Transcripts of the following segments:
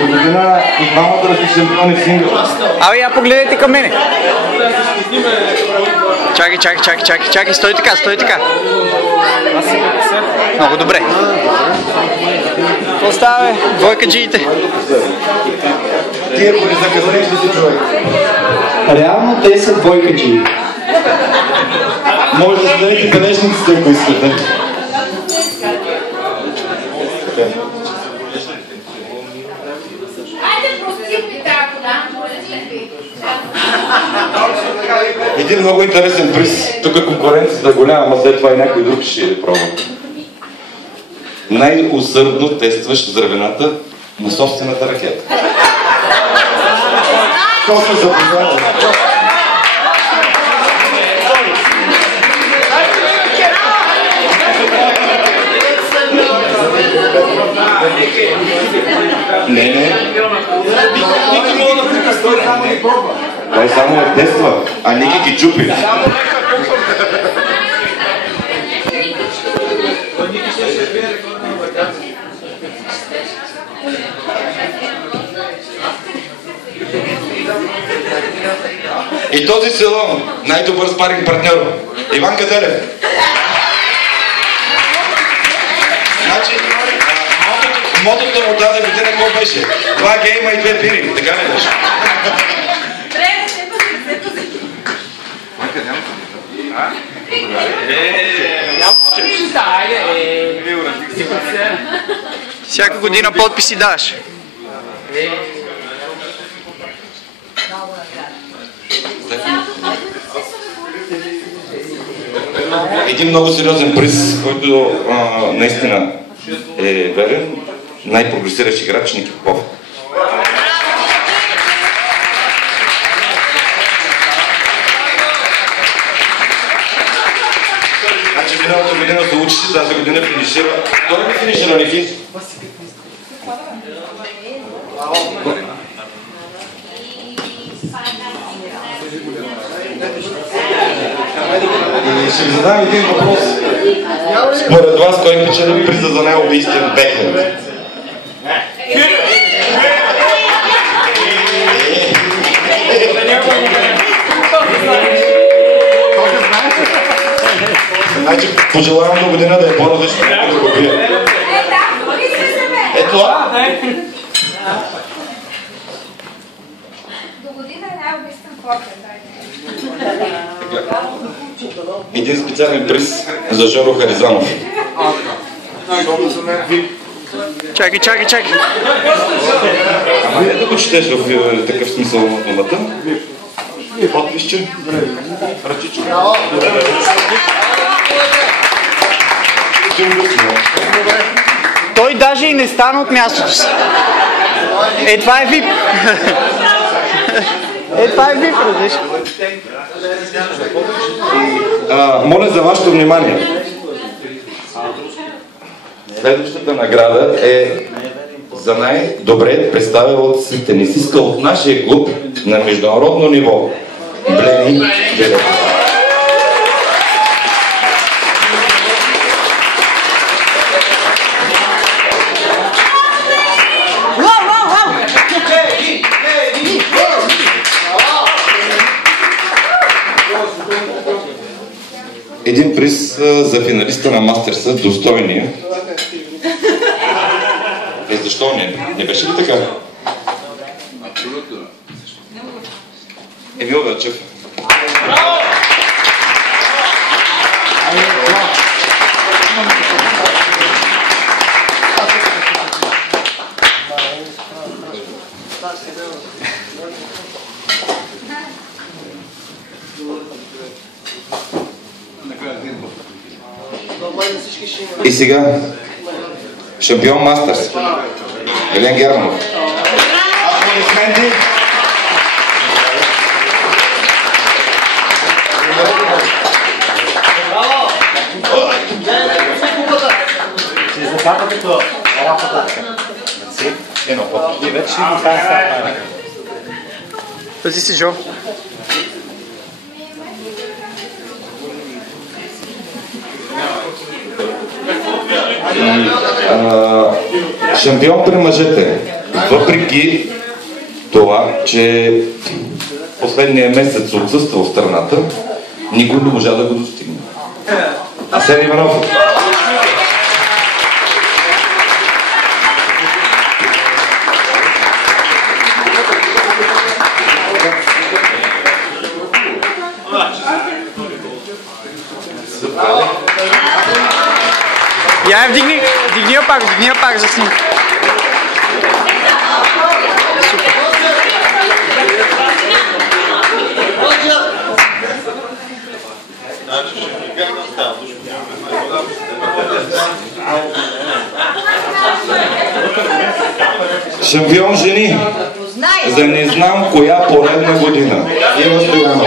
До година и двамата да сте шампиони в сингъл. Абе, я погледайте към мене. Чакай, стой така. Много добре. Какво става, бе? Двойка джиите. Ти ако не закъснеш ли си човек? Реално те са двойка джии. Може да дадете бележниците, ако искате. Един много интересен приз. Тук конкуренцията е голяма, ама след това и някой друг ще пробва. Най-усърдно тестваш здравената на собствената ракета. Точно запознава. Не. Ники мога да прекъсва, той само не пробва. Той само я тества, а Ники ги чупи. И този сезон най-добър спаринг партньор Иван Каделев. Значи, мотото му тази година какво беше? 2 гейма и 2 пири, така ли беше? Всяка година подписи даш. Един много сериозен приз, който наистина е верен. Най-прогресиращ играч Ники Попов. Значи миналата година се учи, тази година финишира. Той не финишира, не финиш? И ще ви задам един въпрос. Според вас, кой печели приза за най-убийствен бекхенд? Значи, пожелавам до година да е по-различно да го пия. Ето това? До година е най-убийствен покер, Един специален приз за Жоро Харизанов. Чакай. Ама не да го четеш в такъв смисъл на думата. Подписче. Ръчичко. Той даже и не стана от мястото си. Това е вип. Това е вип, разбираш. Моля за вашето внимание. Следващата награда е за най-добре представила се тенисистка от нашия клуб на международно ниво. Блени Белев. Един приз за финалиста на Мастерса, достойния. Защо не? Не беше ли така? Емил Велчев. И сега шампион Мастерс Елен Германов. Аплодисменти. Си захапа като лапата. Едно по-то. И вече има тази става. Пази се, Жо. Шампион при мъжете въпреки това, че последния месец отсъства в страната, никой не можа да го достигне. Асен Иванов. Я вдигни я пак за снимка. Шампион жени за не знам коя поредна година. Ева Стоянова.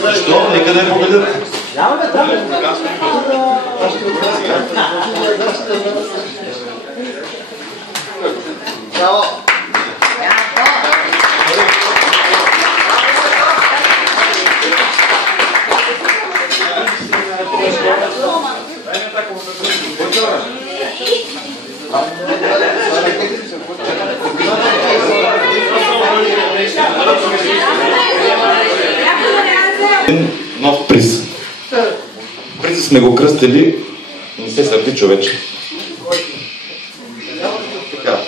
Защо? Нека да я победят. Нов приз. Приза сме го кръстили, не се сърди човече. Така.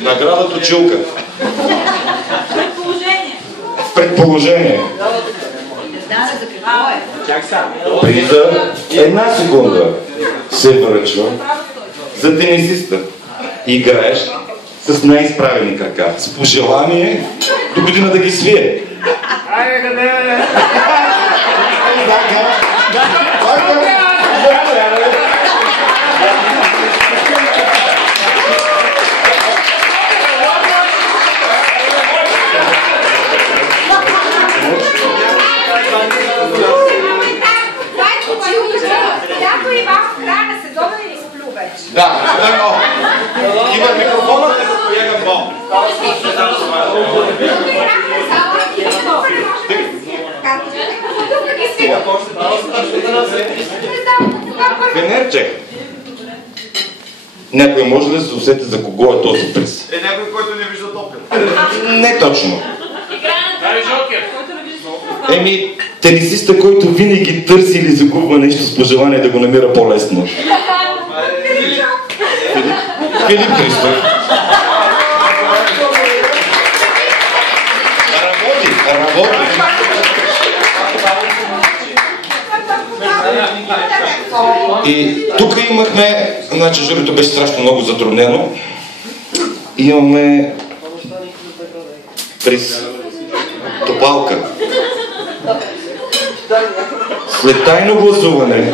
Награда Точилка. Предположение. Приза една секунда се връчва за тенисиста. Играеш с най-изправени крака. С пожелание до година да ги свие. Да, има микрофона, да го поягам бомб. Фенерче, някой може да се усети за кого е този приз? Някой, който не вижда топка. Не точно. Тенисиста, който винаги търси или загубва нещо с пожелание да го намира по-лесно. Филип Христов. Работи. И тук имахме, значи журито беше страшно много затруднено. Имаме приз Топалка. След тайно гласуване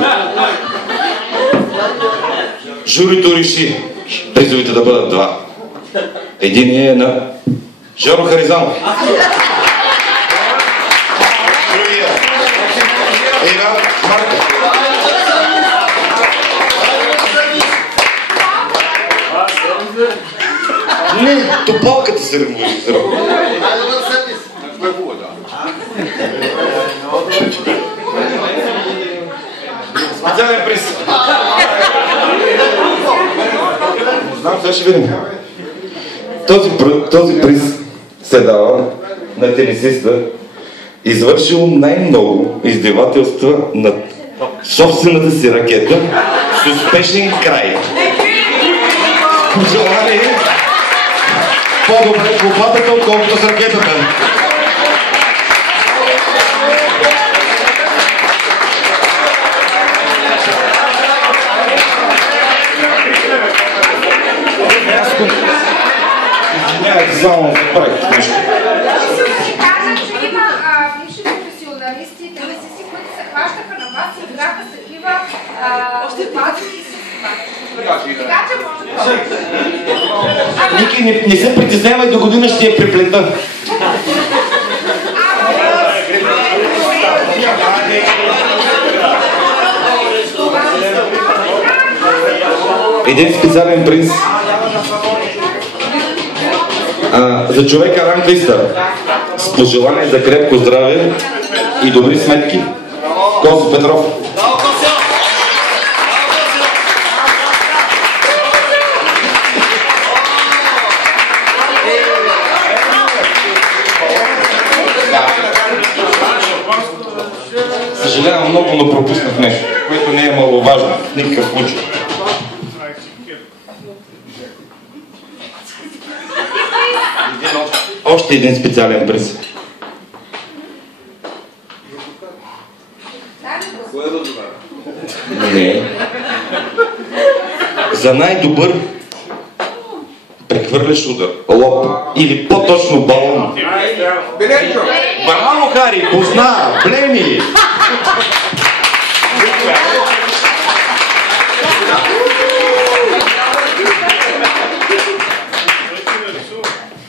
журито реши призовите да бъдат два. Единият е на Жоро Харизанов. Другия е на Марко. Не, Топалката се революцира. Специален приз. Знам, сега ще видим. Този приз се дава на тенисиста, извършил най-много издевателства над собствената си ракета с успешен край. Пожелание по-добре с лопатата, отколкото с ракетата. Само правите нещо. Ще кажа, че има бивши професионалисти, тенисисти, които се хващаха на вас и играха с такива опази и с това. Така че може да... Ники, не се притеснявай, до година ще я преплета. един специален приз за човека ранглиста с пожелание за крепко здраве и добри сметки. Косо Петров. Съжалявам много, но пропуснах нещо, което не е маловажно в никакъв случай. Още един специален приз. Не. За най-добър прехвърляш удар, лоб или по-точно балон. Браво, Хари! Позна! Блеми!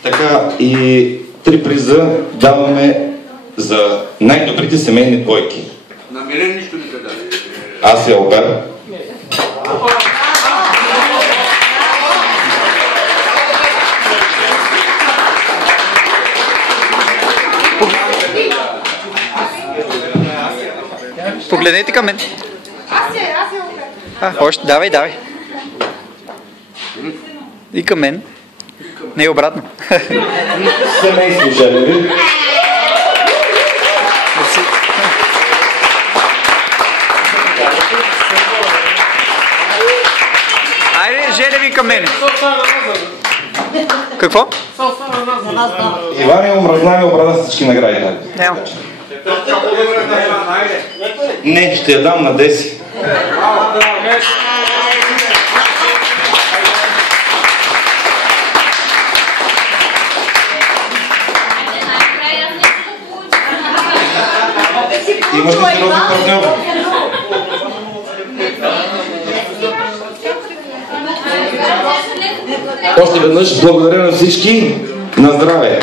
Така, и 3 приза даваме за най-добрите семейни двойки. На Милен нищо не се даде. Аз и Албер. Погледнете към мен. Аз е Албер. Още, давай. И към мен. Не обратно. Семейство Желеви. Айде, Желеви към мен. Какво? Иван и омразнава обрада всички награди. Няма. Не, ще я дам на 10. Имаш ли сериозен партньор? Още веднъж благодаря на всички. На здраве!